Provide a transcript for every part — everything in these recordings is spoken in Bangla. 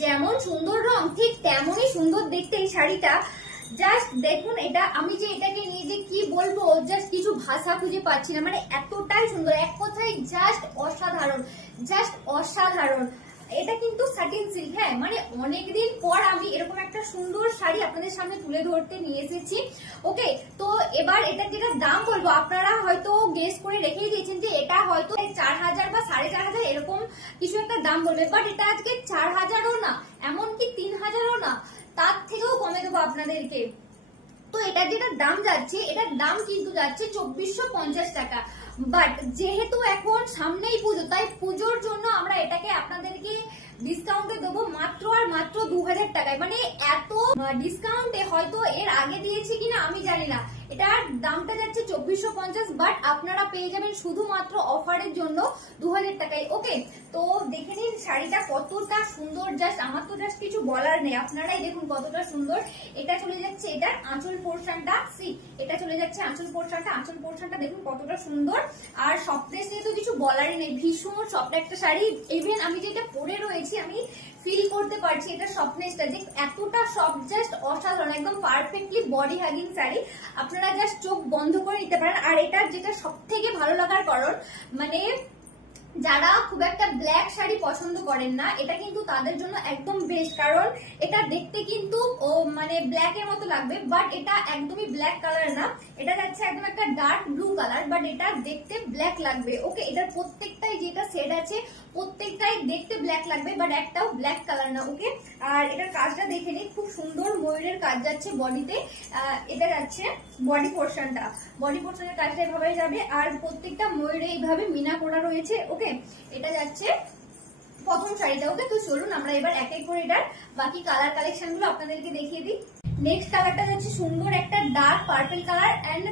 যেমন সুন্দর রং ঠিক তেমনই সুন্দর দেখতে এই শাড়িটা। জাস্ট দেখুন, এটা আমি যে এটাকে নিয়ে যে কি বলবো, জাস্ট কিছু ভাষা খুঁজে পাচ্ছি না, মানে এতটাই সুন্দর, এক কথায় জাস্ট অসাধারণ, জাস্ট অসাধারণ। এটা কিন্তু সাটিন সিল্ক, হ্যাঁ, মানে অনেকদিন পর আমি এরকম একটা সুন্দর শাড়ি আপনাদের সামনে তুলে ধরতে নিয়ে এসেছি। ওকে, তো এবার এটা যেটা দাম বলবো আপনারা হয়তো গেস করে রেখেই দিয়েছেন যে এটা হয়তো 4000 বা 4500 এরকম কিছু একটা দাম বলবে, বাট এটা আজকে 4000ও না, এমনকি 3000ও না, তার থেকেও কমে দেবো আপনাদেরকে। তো এটা যেটা দাম যাচ্ছে, এটার দাম কিন্তু যাচ্ছে 2450 টাকা। বাট যেহেতু এখন সামনেই পুজো, তাই পুজোর জন্য আমরা এটাকে আপনাদেরকে ডিসকাউন্টে দেবো মাত্র আর মাত্র 2000 টাকায়। মানে এত ডিসকাউন্টে হয়তো এর আগে দিয়েছি কিনা আমি জানি না। এটার দামটা যাচ্ছে 2450, বাট আপনারা পেয়ে যাবেন শুধুমাত্র অফারের জন্য 2000 টাকায়। ওকে, তো দেখে নিন শাড়িটা কতটা সুন্দর, জাস্ট আমার তো জাস্ট কিছু বলার নেই, আপনারাই দেখুন কতটা সুন্দর। এটা চলে যাচ্ছে এটার আঁচল পোর্শনটা, এটা চলে যাচ্ছে আঁচল পোর্শনটা, আঁচল পোর্শনটা দেখুন কতটা সুন্দর। আর সফটনেস নিয়ে তো কিছু বলারই নেই, ভীষণ সফট একটা শাড়ি। ইভেন আমি যেটা পরে রয়েছি আমি ফিল করতে পারছি এটা সফটনেসটা, যে এতটা সফট, জাস্ট অসাধারণ, একদম পারফেক্টলি বডি হাগিং শাড়ি। আপনারা জাস্ট চোখ বন্ধ করে নিতে পারেন। আর এটার যেটা সব থেকে ভালো লাগার কারণ, মানে যারা খুব একটা ব্ল্যাক শাড়ি পছন্দ করেন না, এটা কিন্তু তাদের জন্য একদম বেস্ট। কারণ এটা দেখতে কিন্তু মানে ব্ল্যাক এর মতো লাগবে, বাট এটা একদমই ব্ল্যাক কালার না, এটা যাচ্ছে একদম একটা ডার্ক ব্লু কালার, বাট এটা দেখতে ব্ল্যাক লাগবে। ওকে, এটার প্রত্যেকটাই যেটা সেট আছে প্রত্যেকটাই দেখতে ব্ল্যাক লাগবে, বাট একটাও ব্ল্যাক কালার না। ওকে, আর এটার কাজটা দেখে নিই, খুব সুন্দর ময়ূরের কাজ যাচ্ছে বডিতে। এটা যাচ্ছে বডি পোর্শনটা, বডি পোর্শনের কাজটা এভাবে যাবে, আর প্রত্যেকটা ময়ূরে এইভাবে মিনা করা রয়েছে। ওকে, এটা যাচ্ছে প্রথম শাড়িটা। ওকে, তো চলুন আমরা এবার এক এক করে এটার বাকি কালার কালেকশন গুলো আপনাদেরকে দেখিয়ে দিই। নেক্সট কালারটা যাচ্ছে সুন্দর একটা ডার্ক পার্পল কালার, এন্ড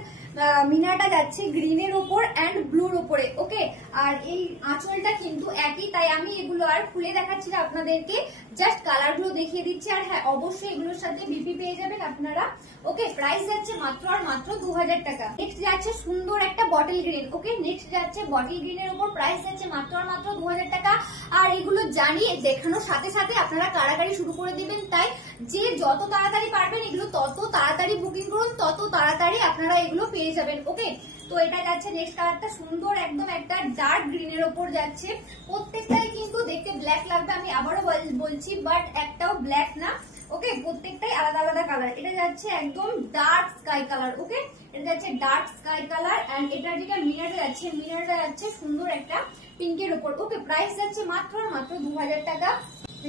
মিনাটা যাচ্ছে গ্রিনের ওপর এন্ড ব্লুর ওপরে। ওকে, আর এই আঁচলটা কিন্তু একই, তাই আমি এগুলো আর খুলে দেখাচ্ছি না আপনাদেরকে, জাস্ট কালার গুলো দেখিয়ে দিচ্ছি। আর হ্যাঁ, অবশ্যই এগুলোর সাথে বিপি পেয়ে যাবেন আপনারা। ওকে, প্রাইস যাচ্ছে মাত্র আর মাত্র 2000 টাকা। নেক্সট যাচ্ছে সুন্দর একটা বটল গ্রিন। ওকে, নেক্সট যাচ্ছে বটল গ্রিনের উপর, প্রাইস যাচ্ছে মাত্র আর মাত্র 2000 টাকা। আর এগুলো জানি দেখানোর সাথে সাথে আপনারা কারাকারি শুরু করে দিবেন, তাই যে যত তাড়াতাড়ি পারবেন এগুলো তত তাড়াতাড়ি বুকিং করুন, তত তাড়াতাড়ি আপনারা এগুলো পেয়ে যাবেন। ওকে, তো এটা যাচ্ছে নেক্সট কালারটা সুন্দর একদম একটা ডার্ক গ্রিনের ওপর যাচ্ছে, প্রত্যেকটাই কিন্তু দেখতে ব্ল্যাক লাগবে, আমি আবারও বলছি, বাট একটাও ব্ল্যাক না। ওকে, প্রত্যেকটাই আলাদা আলাদা কালার। এটা যাচ্ছে একদম ডার্ক স্কাই কালার। ওকে, এটা যাচ্ছে ডার্ক স্কাই কালার, এন্ড এটার যেটা মিনারটা যাচ্ছে, মিনারটা যাচ্ছে সুন্দর একটা পিঙ্কের উপর। ওকে, প্রাইস যাচ্ছে মাত্র আর মাত্র 2000 টাকা।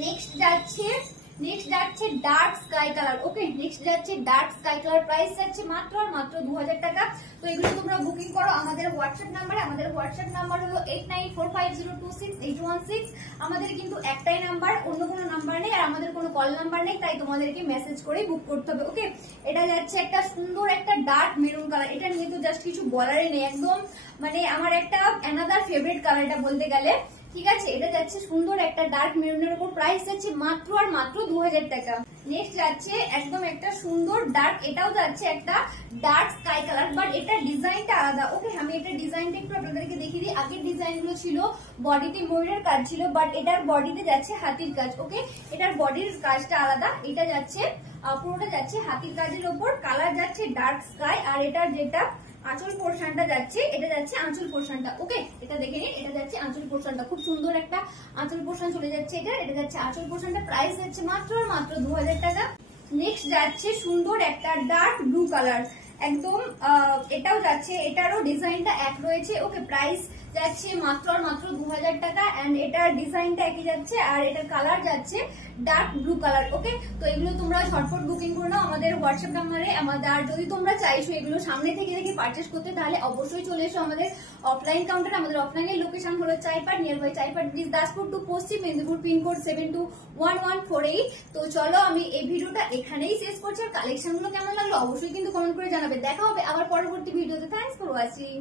নেক্সট যাচ্ছে ডার্ক স্কাই কালার। ওকে, নেক্সট যাচ্ছে ডার্ক স্কাই কালার, প্রাইস যাচ্ছে মাত্র আর মাত্র 2000 টাকা। তো এগুলো তোমরা বুকিং করো আমাদের হোয়াটসঅ্যাপ নাম্বারে। আমাদের হোয়াটসঅ্যাপ নাম্বার হলো 894502268116। আমাদের কিন্তু একটাই নাম্বার, অন্য কোনো নাম্বার নেই, আর আমাদের কোনো কল নাম্বার নেই, তাই তোমাদেরকে মেসেজ করে বুক করতে হবে। ওকে, এটা যাচ্ছে একটা সুন্দর একটা ডার্ক মেরুন কালার, এটা নিয়ে তো জাস্ট কিছু বলারই নেই, একদম মানে আমার একটা অ্যানাদার ফেভারিট কালার এটা বলতে গেলে। ঠিক আছে, এটা যাচ্ছে সুন্দর একটা ডার্ক মেরুনের উপর, প্রাইস যাচ্ছে মাত্র আর মাত্র 2000 টাকা। নেক্সট যাচ্ছে একদম একটা সুন্দর ডার্ক, এটাও যাচ্ছে একটা ডার্ক স্কাই কালার, বাট এটা ডিজাইনটা আলাদা। ওকে, আমি এটা ডিজাইনটা একটু আপনাদেরকে দেখিয়ে দিই। আগের ডিজাইন গুলো ছিল বডিতে ময়ূরের কাজ ছিল, বাট এটার বডিতে যাচ্ছে হাতির কাজ। ওকে, এটার বডির কাজটা আলাদা, এটা যাচ্ছে পুরোটা যাচ্ছে হাতির কাজের ওপর, কালার যাচ্ছে ডার্ক স্কাই। আর এটার যেটা আঁচল পোর্শনটা যাচ্ছে, এটা যাচ্ছে আঁচল পোর্শনটা। ওকে, এটা দেখে নিন, এটা যাচ্ছে আঁচল পোর্শনটা, খুব সুন্দর একটা আঁচল পোর্শন চলে যাচ্ছে এটা যাচ্ছে আঁচল পোর্শনটা, প্রাইস যাচ্ছে মাত্র আর মাত্র 2000 টাকা। নেক্সট যাচ্ছে সুন্দর একটা ডার্ক ব্লু কালার, একদম এটাও যাচ্ছে, এটারও ডিজাইনটা এক রয়েছে। ওকে, প্রাইস যাচ্ছে মাত্র আর মাত্র 2000 টাকা, এন্ড এটার ডিজাইনটা একই যাচ্ছে, আর এটার কালার যাচ্ছে ডার্ক ব্লু কালার। ওকে, তো এগুলো তোমরা ঝটপট বুকিং করে নাও আমাদের হোয়াটসঅ্যাপ নাম্বারে। আর যদি তোমরা চাইছো এগুলো সামনে থেকে দেখে পারচেস করতে, তাহলে অবশ্যই চলে এসো আমাদের অফলাইন কাউন্টার। আমাদের অফলাইনের লোকেশন হলো Chaipat, near by Chaipat bridge, Daspur to Paschim Medinipur, pin code 721148। তো চলো আমি এই ভিডিওটা এখানেই শেষ করছি। আর কালেকশন গুলো কেমন লাগলো অবশ্যই কিন্তু কমেন্ট করে জানাবে। দেখা হবে আবার পরবর্তী ভিডিওতে। Thanks for watching.